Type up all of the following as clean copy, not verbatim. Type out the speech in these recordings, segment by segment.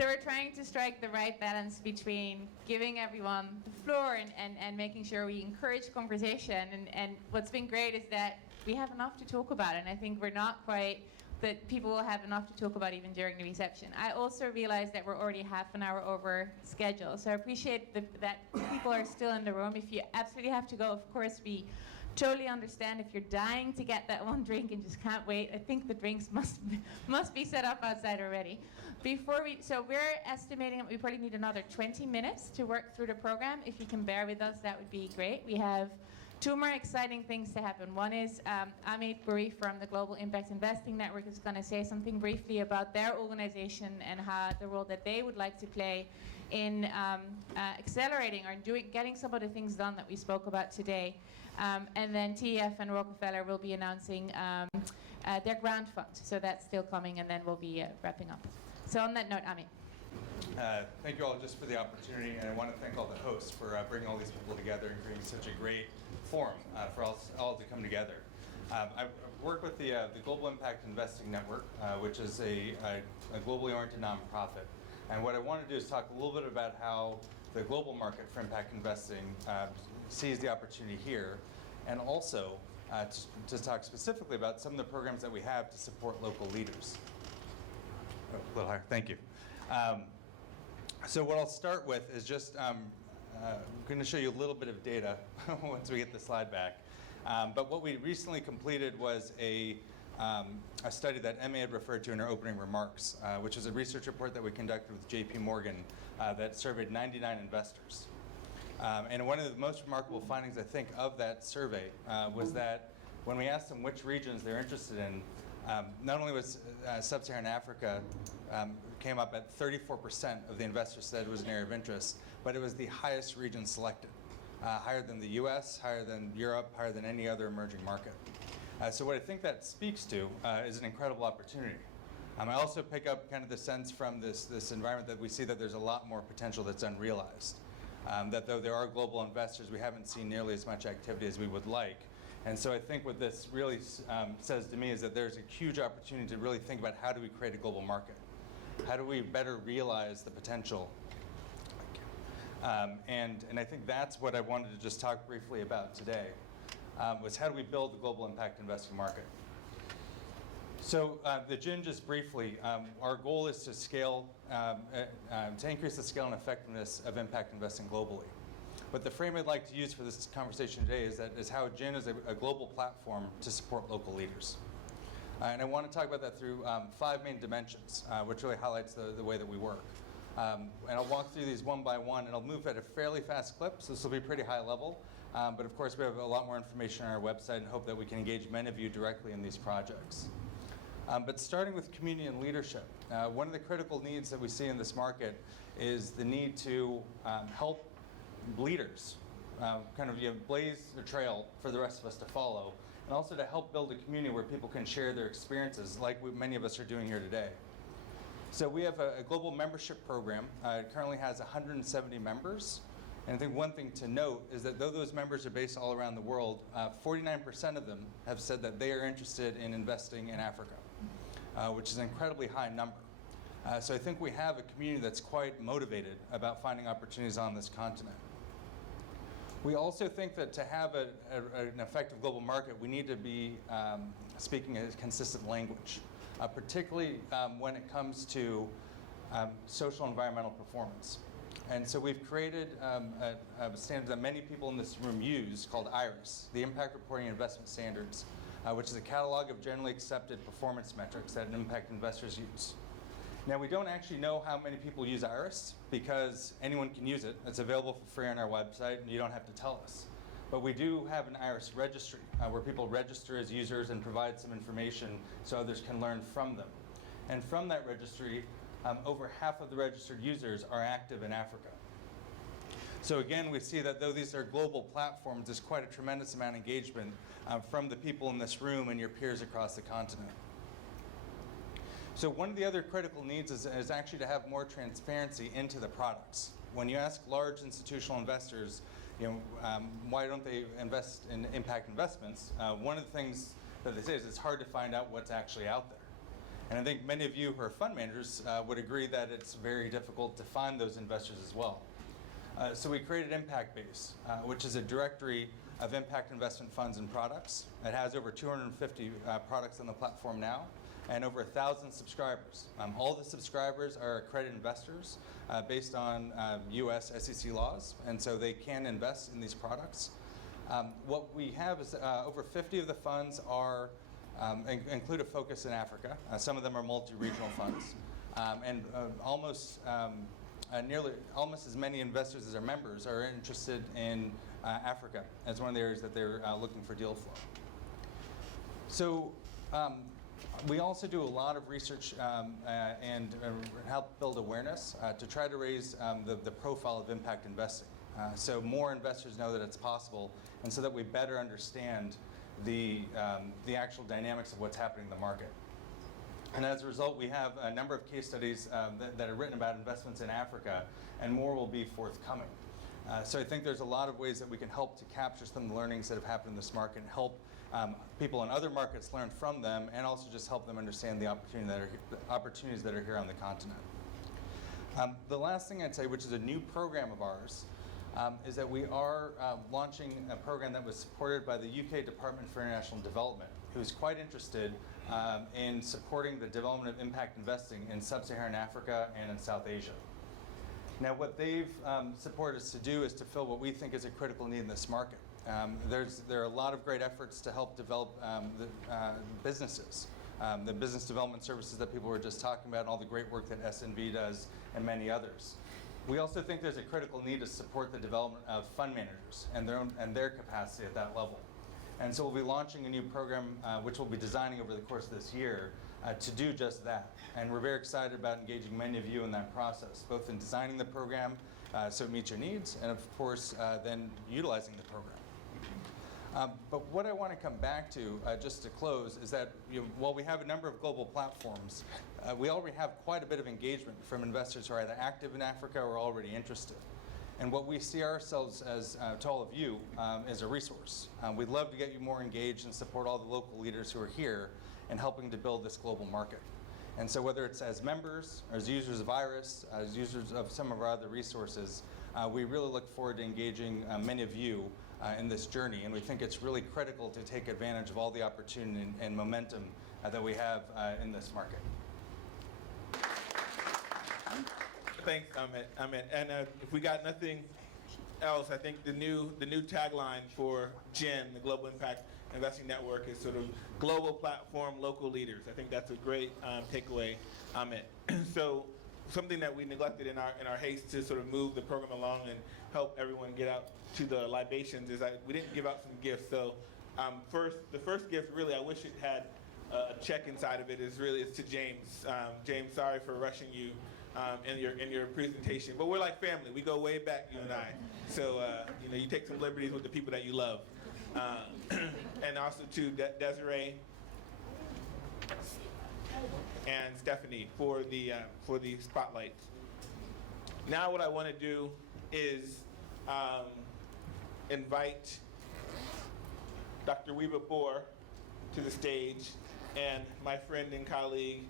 So we're trying to strike the right balance between giving everyone the floor and making sure we encourage conversation. And what's been great is that we have enough to talk about, and I think we're not quite that people will have enough to talk about even during the reception. I also realize that we're already half an hour over schedule, so I appreciate that people are still in the room. If you absolutely have to go, of course, we totally understand. If you're dying to get that one drink and just can't wait, I think the drinks must be set up outside already. So we're estimating that we probably need another 20 minutes to work through the program. If you can bear with us, that would be great. We have two more exciting things to happen. One is Amit Buri from the Global Impact Investing Network is going to say something briefly about their organization and how the role that they would like to play in accelerating or getting some of the things done that we spoke about today. And then TEF and Rockefeller will be announcing their grant fund. So that's still coming, and then we'll be wrapping up. So on that note, Amit. Thank you all just for the opportunity, and I want to thank all the hosts for bringing all these people together and creating such a great forum for us all to come together. I work with the Global Impact Investing Network, which is a globally oriented nonprofit. And what I want to do is talk a little bit about how the global market for impact investing sees the opportunity here, and also to talk specifically about some of the programs that we have to support local leaders. Oh, a little higher, thank you. So what I'll start with is just I'm going to show you a little bit of data once we get the slide back. But what we recently completed was a study that Emma had referred to in her opening remarks, which is a research report that we conducted with JP Morgan that surveyed 99 investors. And one of the most remarkable findings, I think, of that survey was that when we asked them which regions they're interested in, not only was sub-Saharan Africa came up at 34% of the investors said it was an area of interest, but it was the highest region selected, higher than the US, higher than Europe, higher than any other emerging market. So what I think that speaks to is an incredible opportunity. I also pick up kind of the sense from this environment that we see that there's a lot more potential that's unrealized. That though there are global investors, we haven't seen nearly as much activity as we would like. And so I think what this really says to me is that there's a huge opportunity to really think about how do we create a global market? How do we better realize the potential? And I think that's what I wanted to just talk briefly about today, was how do we build the global impact investing market? So the GIN, just briefly, our goal is to scale, to increase the scale and effectiveness of impact investing globally. But the frame I'd like to use for this conversation today is how GIN is a global platform to support local leaders. And I want to talk about that through 5 main dimensions, which really highlights the way that we work. And I'll walk through these one by one, and I'll move at a fairly fast clip, so this will be pretty high level. But of course, we have a lot more information on our website and hope that we can engage many of you directly in these projects. But starting with community and leadership, one of the critical needs that we see in this market is the need to help leaders kind of blaze the trail for the rest of us to follow, and also to help build a community where people can share their experiences like many of us are doing here today. So we have a global membership program. It currently has 170 members. And I think one thing to note is that though those members are based all around the world, 49% of them have said that they are interested in investing in Africa, which is an incredibly high number. So I think we have a community that's quite motivated about finding opportunities on this continent. We also think that to have an effective global market, we need to be speaking a consistent language, particularly when it comes to social and environmental performance. And so we've created a standard that many people in this room use called IRIS, the Impact Reporting Investment Standards, which is a catalog of generally accepted performance metrics that impact investors use. Now, we don't actually know how many people use IRIS because anyone can use it. It's available for free on our website, and you don't have to tell us. But we do have an IRIS registry where people register as users and provide some information so others can learn from them. And from that registry, over half of the registered users are active in Africa. So again, we see that though these are global platforms, there's quite a tremendous amount of engagement from the people in this room and your peers across the continent. So one of the other critical needs is actually to have more transparency into the products. When you ask large institutional investors, why don't they invest in impact investments? One of the things that they say is it's hard to find out what's actually out there. And I think many of you who are fund managers would agree that it's very difficult to find those investors as well. So we created Impact Base, which is a directory of impact investment funds and products. It has over 250 products on the platform now and over 1,000 subscribers. All the subscribers are accredited investors based on US SEC laws, and so they can invest in these products. What we have is over 50 of the funds are include a focus in Africa. Some of them are multi-regional funds, and almost as many investors as our members are interested in Africa as one of the areas that they're looking for deal flow. So we also do a lot of research and help build awareness to try to raise the profile of impact investing. So more investors know that it's possible, and so that we better understand the actual dynamics of what's happening in the market. And as a result, we have a number of case studies that are written about investments in Africa, and more will be forthcoming. So I think there's a lot of ways that we can help to capture some of the learnings that have happened in this market and help people in other markets learn from them, and also just help them understand the opportunities that are here on the continent. The last thing I'd say, which is a new program of ours, is that we are launching a program that was supported by the UK Department for International Development, who's quite interested in supporting the development of impact investing in sub-Saharan Africa and in South Asia. Now, what they've supported us to do is to fill what we think is a critical need in this market. There are a lot of great efforts to help develop businesses, the business development services that people were just talking about, and all the great work that SNV does, and many others. We also think there's a critical need to support the development of fund managers and their capacity at that level. And so we'll be launching a new program, which we'll be designing over the course of this year, to do just that. And we're very excited about engaging many of you in that process, both in designing the program so it meets your needs, and of course, then utilizing the program. But what I want to come back to, just to close, is that while we have a number of global platforms, we already have quite a bit of engagement from investors who are either active in Africa or already interested. And what we see ourselves as, to all of you, is a resource. We'd love to get you more engaged and support all the local leaders who are here in helping to build this global market. And so whether it's as members, or as users of IRIS, as users of some of our other resources, we really look forward to engaging many of you in this journey. And we think it's really critical to take advantage of all the opportunity and momentum that we have in this market. Thanks, Amit. And if we got nothing else, I think the new tagline for GIN, the Global Impact Investing Network, is sort of global platform, local leaders. I think that's a great takeaway, Amit. So something that we neglected in our haste to sort of move the program along and help everyone get out to the libations is we didn't give out some gifts. So the first gift, really, I wish it had a check inside of it, is to James. James, sorry for rushing you in your presentation, but we're like family. We go way back, you and I. So you take some liberties with the people that you love, and also to Desiree and Stephanie for the spotlights. Now, what I want to do is invite Dr. Wiebe Boer to the stage, and my friend and colleague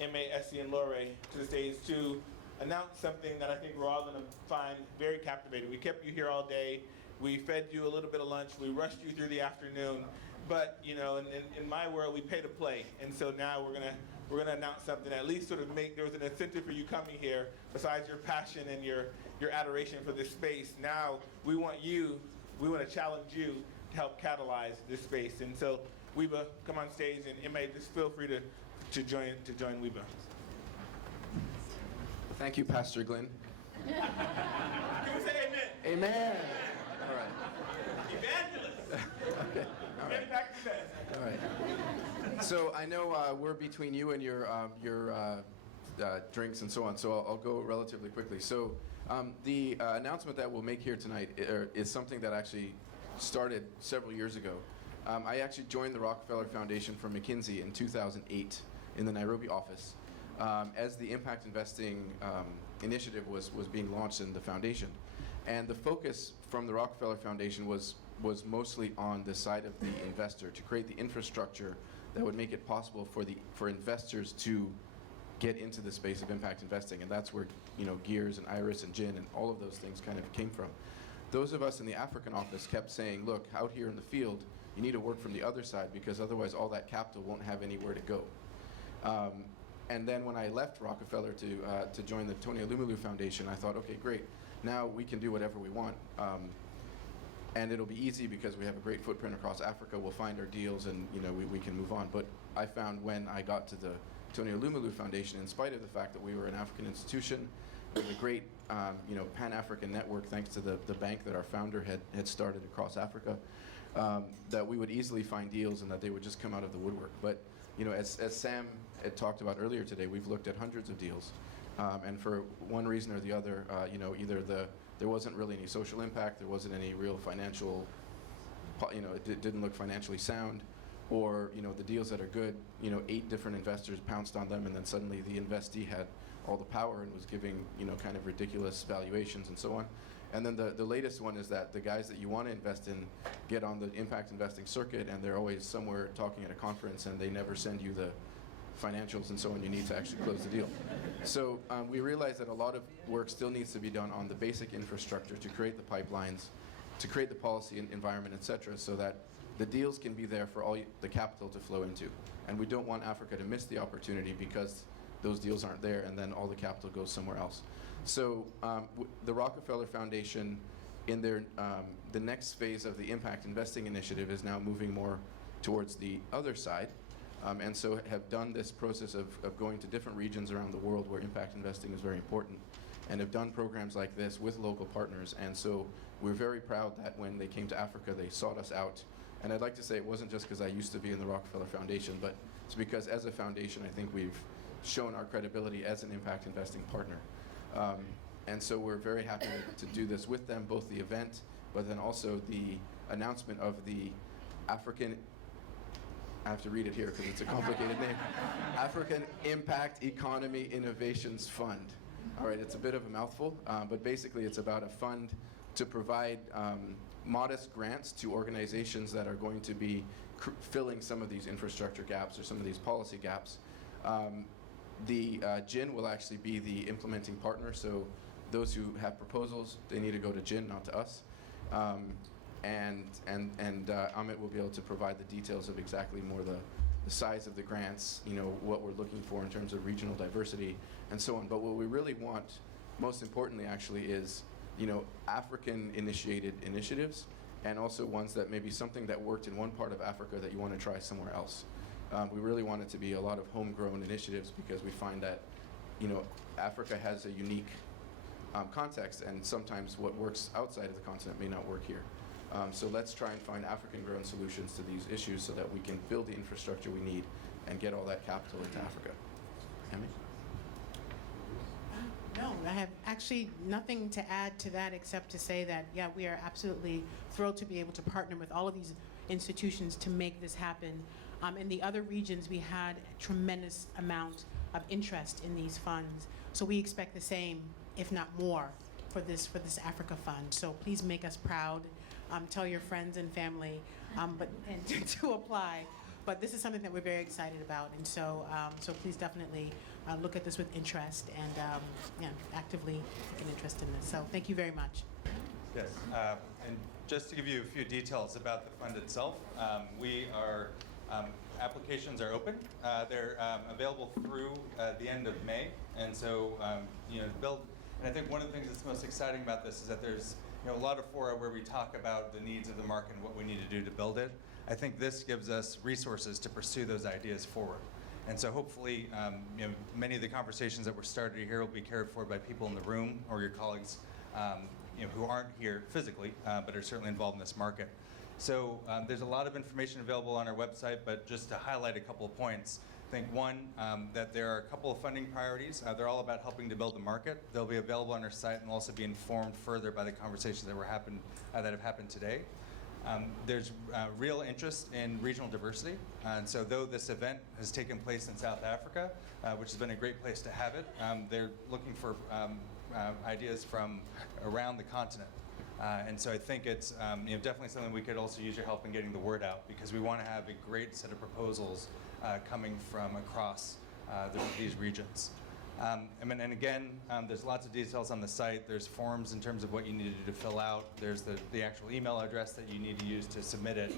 M.A. Lore to the stage to announce something that I think we're all going to find very captivating. We kept you here all day. We fed you a little bit of lunch. We rushed you through the afternoon. But in my world, we pay to play. And so now we're gonna announce something that at least sort of there was an incentive for you coming here. Besides your passion and your adoration for this space, now we want to challenge you to help catalyze this space. And so, Wiebe, come on stage, and Emma, just feel free to join Wiebe. Thank you, Pastor Glenn. Can we say amen? Amen. All right. Evangelist. Okay. All right. Get back to that. All right. So I know we're between you and your drinks and so on, so I'll go relatively quickly. So the announcement that we'll make here tonight is something that actually started several years ago. I actually joined the Rockefeller Foundation from McKinsey in 2008 in the Nairobi office as the impact investing initiative was being launched in the foundation. And the focus from the Rockefeller Foundation was mostly on the side of the investor, to create the infrastructure that would make it possible for investors to get into the space of impact investing, and that's where Gears and Iris and Gin and all of those things kind of came from. Those of us in the African office kept saying, look, out here in the field, you need to work from the other side because otherwise all that capital won't have anywhere to go. And then when I left Rockefeller to join the Tony Elumelu Foundation, I thought, okay, great, now we can do whatever we want. And it'll be easy because we have a great footprint across Africa. We'll find our deals and we can move on. But I found when I got to the Tony Elumelu Foundation, in spite of the fact that we were an African institution, with a great Pan-African network thanks to the bank that our founder had started across Africa, that we would easily find deals and that they would just come out of the woodwork. But as Sam had talked about earlier today, we've looked at hundreds of deals. And for one reason or the other, either there wasn't really any social impact, there wasn't any real financial, it didn't look financially sound, or the deals that are good, 8 different investors pounced on them, and then suddenly the investee had all the power and was giving kind of ridiculous valuations and so on. And then the latest one is that the guys that you want to invest in get on the impact investing circuit, and they're always somewhere talking at a conference, and they never send you the financials and so on you need to actually close the deal. So we realize that a lot of work still needs to be done on the basic infrastructure to create the pipelines, to create the policy and environment, et cetera, so that the deals can be there for all the capital to flow into. And we don't want Africa to miss the opportunity because those deals aren't there and then all the capital goes somewhere else. So the Rockefeller Foundation, in their the next phase of the impact investing initiative, is now moving more towards the other side. And so have done this process of going to different regions around the world where impact investing is very important, and have done programs like this with local partners. And so we're very proud that when they came to Africa, they sought us out. And I'd like to say it wasn't just because I used to be in the Rockefeller Foundation, but it's because as a foundation, I think we've shown our credibility as an impact investing partner. And so we're very happy to do this with them, both the event, but then also the announcement of the African, I have to read it here because it's a complicated name, African Impact Economy Innovations Fund. All right, it's a bit of a mouthful, but basically it's about a fund to provide modest grants to organizations that are going to be filling some of these infrastructure gaps or some of these policy gaps. The GIN will actually be the implementing partner, so those who have proposals, they need to go to GIN, not to us. And Amit will be able to provide the details of exactly more the size of the grants, what we're looking for in terms of regional diversity and so on. But what we really want, most importantly actually, is African-initiated initiatives, and also ones that maybe something that worked in one part of Africa that you want to try somewhere else. We really want it to be a lot of homegrown initiatives because we find that Africa has a unique context, and sometimes what works outside of the continent may not work here. So let's try and find African-grown solutions to these issues so that we can build the infrastructure we need and get all that capital into Africa. Emmy? No, I have actually nothing to add to that except to say that, yeah, we are absolutely thrilled to be able to partner with all of these institutions to make this happen. In the other regions, we had a tremendous amount of interest in these funds. So we expect the same, if not more, for this Africa Fund. So please make us proud. Tell your friends and family to apply. But this is something that we're very excited about, and so please definitely look at this with interest and actively take an interest in this. So thank you very much. Yes, and just to give you a few details about the fund itself, applications are open. They're available through the end of May, and so build. And I think one of the things that's most exciting about this is that there's a lot of fora where we talk about the needs of the market and what we need to do to build it. I think this gives us resources to pursue those ideas forward. And so hopefully, many of the conversations that were started here will be carried forward by people in the room or your colleagues who aren't here physically, but are certainly involved in this market. So there's a lot of information available on our website, but just to highlight a couple of points, I think one, that there are a couple of funding priorities. They're all about helping to build the market. They'll be available on our site and will also be informed further by the conversations that have happened today. There's real interest in regional diversity, and so though this event has taken place in South Africa, which has been a great place to have it, they're looking for ideas from around the continent. And so I think it's definitely something we could also use your help in getting the word out, because we want to have a great set of proposals coming from across these regions. And again, there's lots of details on the site. There's forms in terms of what you needed to fill out. There's the actual email address that you need to use to submit it.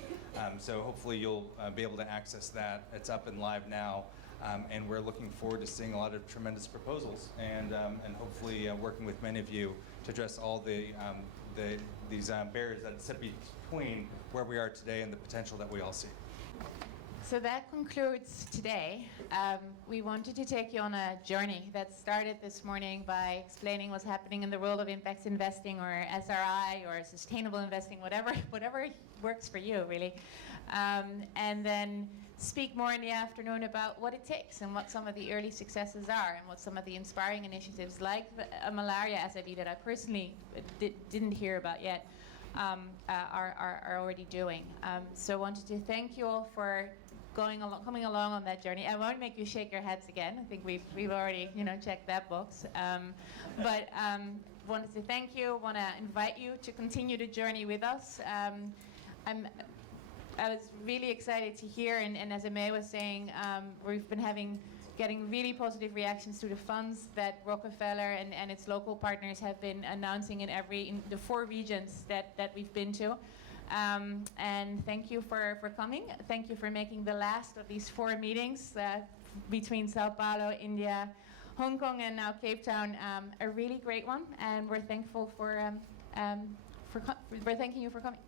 So hopefully you'll be able to access that. It's up and live now. And we're looking forward to seeing a lot of tremendous proposals and hopefully working with many of you to address all these barriers that sit between where we are today and the potential that we all see. So that concludes today. We wanted to take you on a journey that started this morning by explaining what's happening in the world of impact investing, or SRI, or sustainable investing, whatever works for you, really. And then speak more in the afternoon about what it takes and what some of the early successes are, and what some of the inspiring initiatives like a malaria SIB that I personally didn't hear about yet are already doing. So I wanted to thank you all for coming along on that journey. I won't make you shake your heads again. I think we've already checked that box. But wanted to thank you. Want to invite you to continue the journey with us. I was really excited to hear, and as May was saying, we've been getting really positive reactions to the funds that Rockefeller and its local partners have been announcing in the 4 regions that we've been to. And thank you for coming. Thank you for making the last of these 4 meetings between Sao Paulo, India, Hong Kong, and now Cape Town a really great one. And we're thankful we're thanking you for coming.